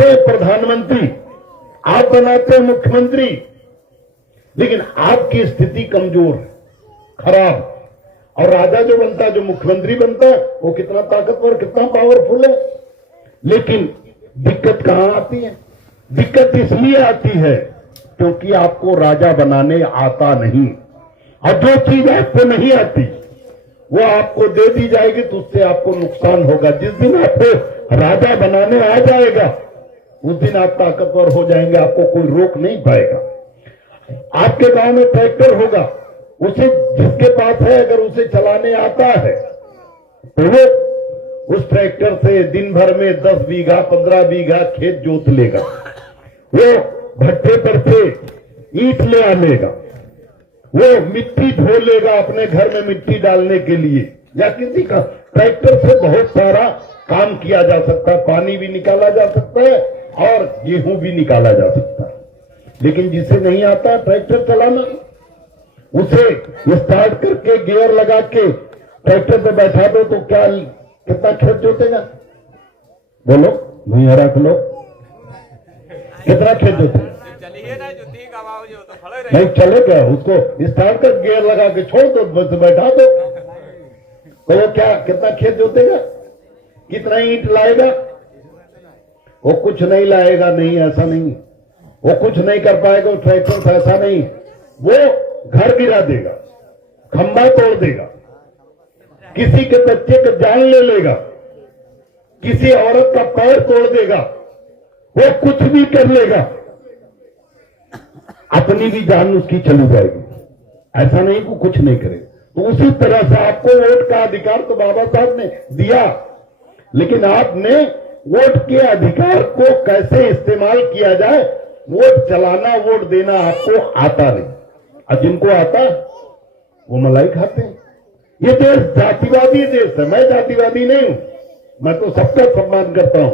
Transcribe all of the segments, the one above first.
बनाते हैं प्रधानमंत्री, आप बनाते हैं मुख्यमंत्री, लेकिन आपकी स्थिति कमजोर, खराब। और राजा जो बनता है, जो मुख्यमंत्री बनता है, वो कितना ताकतवर, कितना पावरफुल है। लेकिन दिक्कत कहां आती है? दिक्कत इसलिए आती है क्योंकि आपको राजा बनाने आता नहीं, और जो चीज आपको नहीं आती वो आपको दे दी जाएगी तो उससे आपको नुकसान होगा। जिस दिन आपको राजा बनाने आ जाएगा उस दिन आप ताकतवर हो जाएंगे, आपको कोई रोक नहीं पाएगा। आपके गांव में ट्रैक्टर होगा, उसे जिसके पास है अगर उसे चलाने आता है तो वो उस ट्रैक्टर से दिन भर में 10 बीघा 15 बीघा खेत जोत लेगा, वो भट्टे पर से ईंट ले आनेगा, वो मिट्टी धो लेगा अपने घर में मिट्टी डालने के लिए, या किसी का ट्रैक्टर से बहुत सारा काम किया जा सकता है, पानी भी निकाला जा सकता है और गेहूं भी निकाला जा सकता है। लेकिन जिसे नहीं आता ट्रैक्टर चलाना, उसे स्टार्ट करके गियर लगा के ट्रैक्टर पे बैठा दो तो क्या कितना खेत जोतेगा? बोलो भूया रख लो, कितना खेत जोतेगा? नहीं चलेगा, उसको स्टार्ट कर गियर लगा के छोड़ दो, बस बैठा दो तो वो क्या कितना खेत जोतेगा? कितना ईंट लाएगा? वो कुछ नहीं लाएगा। नहीं, ऐसा नहीं, वो कुछ नहीं कर पाएगा। ट्रैक्टर से ऐसा नहीं, वो घर गिरा देगा, खंबा तोड़ देगा, किसी के बच्चे का जान ले लेगा, किसी औरत का पैर तोड़ देगा, वो कुछ भी कर लेगा, अपनी भी जान उसकी चली जाएगी। ऐसा नहीं कि कुछ नहीं करे। तो उसी तरह से आपको वोट का अधिकार तो बाबा साहब ने दिया, लेकिन आपने वोट के अधिकार को कैसे इस्तेमाल किया जाए, वोट चलाना, वोट देना आपको आता नहीं। और जिनको आता वो मलाई खाते हैं। ये देश जातिवादी देश है। मैं जातिवादी नहीं हूं, मैं तो सबका सम्मान करता हूं।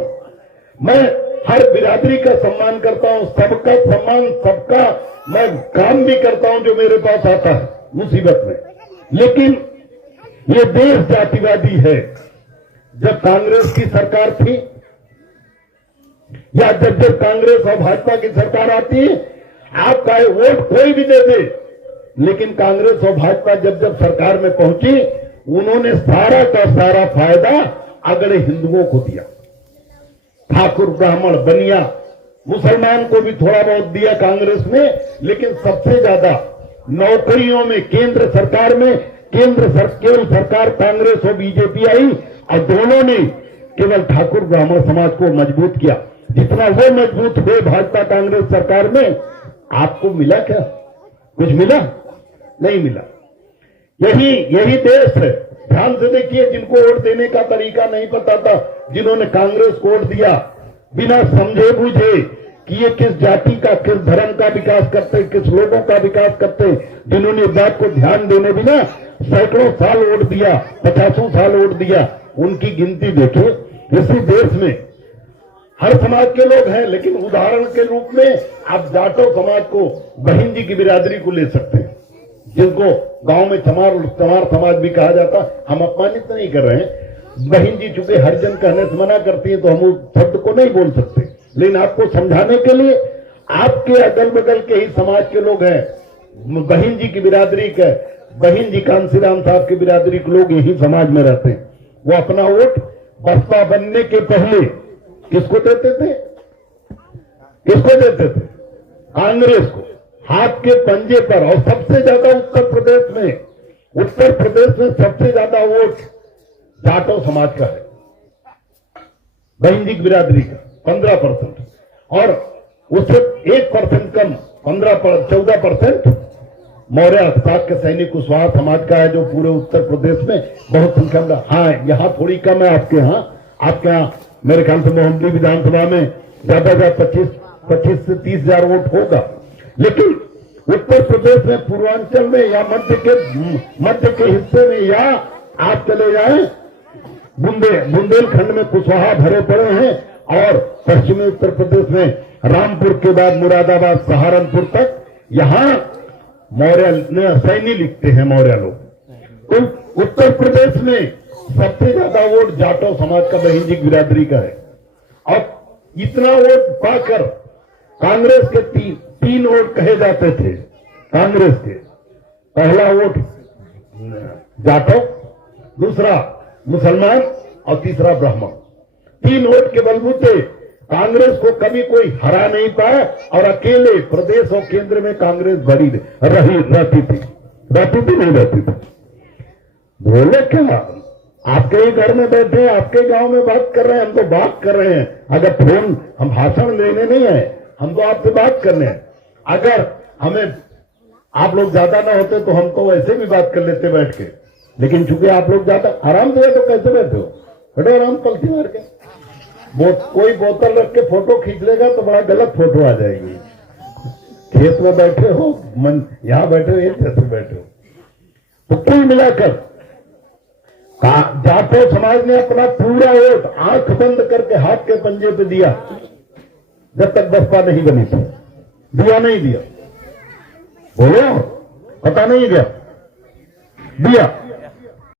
मैं हर बिरादरी का सम्मान करता हूं, सबका सम्मान, सबका मैं काम भी करता हूं जो मेरे पास आता है मुसीबत में। लेकिन ये देश जातिवादी है। जब कांग्रेस की सरकार थी या जब कांग्रेस और भाजपा की सरकार आती है, आपका वोट कोई भी दे दे, लेकिन कांग्रेस और भाजपा जब सरकार में पहुंची, उन्होंने सारा का सारा फायदा अगड़े हिंदुओं को दिया। ठाकुर, ब्राह्मण, बनिया, मुसलमान को भी थोड़ा बहुत दिया कांग्रेस ने, लेकिन सबसे ज्यादा नौकरियों में केंद्र सरकार में केवल सरकार कांग्रेस और बीजेपी आई, और दोनों ने केवल ठाकुर ब्राह्मण समाज को मजबूत किया। जितना वो मजबूत हुए भाजपा कांग्रेस सरकार में, आपको मिला क्या? कुछ मिला? नहीं मिला। यही देश है। ध्यान से देखिए, जिनको वोट देने का तरीका नहीं पता था, जिन्होंने कांग्रेस को वोट दिया बिना समझे बुझे कि ये किस जाति का, किस धर्म का विकास करते, किस लोगों का विकास करते, जिन्होंने इस बात को ध्यान देने बिना सैकड़ों साल वोट दिया, 50 साल वोट दिया, उनकी गिनती देखो। इसी देश में हर समाज के लोग हैं, लेकिन उदाहरण के रूप में आप जाटो समाज को, बहन जी की बिरादरी को ले सकते हैं, जिनको गांव में चमार समाज भी कहा जाता। हम अपमानित नहीं कर रहे हैं। बहन जी चूंकि हरिजन कहने से मना करती है तो हम उस शब्द को नहीं बोल सकते, लेकिन आपको समझाने के लिए, आपके अगल बगल के ही समाज के लोग हैं, बहन जी की बिरादरी के, बहन जी कांसीराम साहब की बिरादरी के लोग यही समाज में रहते हैं। वो अपना वोट बसपा बनने के पहले किसको देते थे? किसको देते थे? कांग्रेस को, हाथ के पंजे पर। और सबसे ज्यादा उत्तर प्रदेश में सबसे ज्यादा वोट जाटो समाज का है, बहन जी की बिरादरी का 15%, और उससे 1% कम 14% मौर्य हस्ताक्षर के सैनिक कुशवाहा समाज का है, जो पूरे उत्तर प्रदेश में बहुत संख्या में। हाँ, यहाँ थोड़ी कम है आपके यहाँ मेरे ख्याल से मोहम्मदी विधानसभा में ज्यादा 25 से 30 हजार वोट होगा। लेकिन उत्तर प्रदेश में, पूर्वांचल में या मध्य के हिस्से में, या आप चले जाएं बुंदेलखंड में कुशवाहा भरे पड़े हैं, और पश्चिमी उत्तर प्रदेश में रामपुर के बाद मुरादाबाद, सहारनपुर तक यहाँ मौर्य सैनी लिखते हैं मौर्य लोग। तो उत्तर प्रदेश में सबसे ज्यादा वोट जाटो समाज का, बहन जी बिरादरी का है। और इतना वोट पाकर कांग्रेस के तीन वोट कहे जाते थे कांग्रेस के। पहला वोट जाटव, दूसरा मुसलमान और तीसरा ब्राह्मण। 3 वोट के बलबूते कांग्रेस को कभी कोई हरा नहीं पाया और अकेले प्रदेश और केंद्र में कांग्रेस भरी रहती थी नहीं रहती थी। बोले क्या, आपके ही घर में बैठे, आपके गांव में बात कर रहे हैं, हम तो बात कर रहे हैं। अगर फोन, हम भाषण लेने नहीं है, हम तो आपसे बात करने हैं। अगर हमें आप लोग ज्यादा ना होते तो हम तो वैसे भी बात कर लेते बैठ के, लेकिन चूंकि आप लोग ज्यादा आराम से बैठो, कैसे बैठे हो? बैठो आराम, पलटी मार के। कोई बोतल रख के फोटो खींच लेगा तो बड़ा गलत फोटो आ जाएगी। खेत में बैठे हो, मन यहां बैठे हो, एक जैसे बैठे हो। तो कुल मिलाकर जाटव समाज ने अपना पूरा वोट आंख बंद करके हाथ के पंजे पे दिया, जब तक बसपा नहीं बनी थी। दिया नहीं दिया? बोलो, पता नहीं क्या दिया?